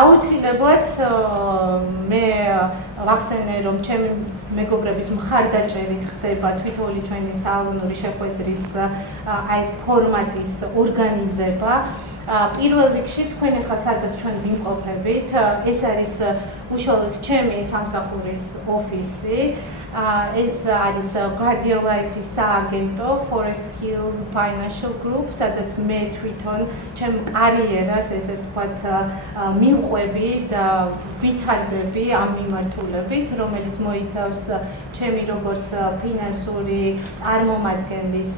აუცილებლად მე ვახსენე რომ ჩემი მეგობრების მხარდაჭერით ხდება თვითონი ჩვენი სალონური შეხვედრის აი ეს ფორმატის ორგანიზება. პირველ რიგში თქვენ ახლა სადაც ჩვენ ვიმყოფებით, ეს არის უშუალოდ ჩემი სამსახურის ოფისი. ეს არის Guardian Life-ის სააგენტო Forest Hills Financial Group, სადაც მე თვითონ ჩემ კარიერას, ესე ვთქვათ, მივყვები და ვითარდები ამ მიმართულებით, რომელიც მოიცავს ჩემი როგორც ფინანსური წარმომადგენლის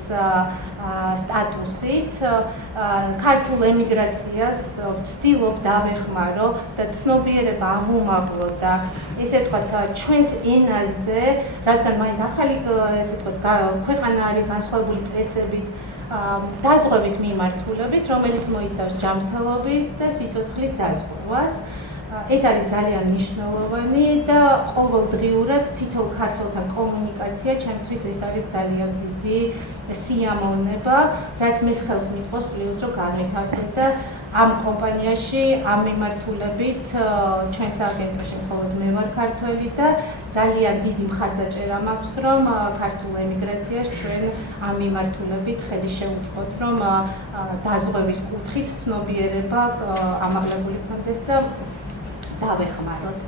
სტატუსით, ქართულ ემიგრაციას ვცდილობ დავეხმარო და ცნობიერება ავუმაღლო და ესე ვთქვათ, ჩვენს ენაზე, რადგან მაინც ახალი ესე ვთქვათ, ქვეყანა არის განსხვავებული წესებით, დაზღვევის მიმართულებით, რომელიც მოიცავს ჯანმრთელობის და სიცოცხლის დაზღვევას. ეს არის ძალიან მნიშვნელოვანი და ყოველდღიურად თითოეულ ქართველთან კომუნიკაცია ჩემთვის ეს არის ძალიან დიდი სიამოვნება, რაც მე ხელს მიწყობს პლუს რომ განვითარდეთ და ამ კომპანიაში ამ მიმართულებით ჩვენ სააგენტოში მხოლოდ მე ვარ ქართველი და ძალიან დიდი მხარდაჭერა მაქვს რომ ქართულ ემიგრაციას ჩვენ ამ მიმართულებით ხელი შევუწყოთ რომ დაზღვევის კუთხით ცნობიერება ამაღლებული ქონდეს და დავეხმაროთ.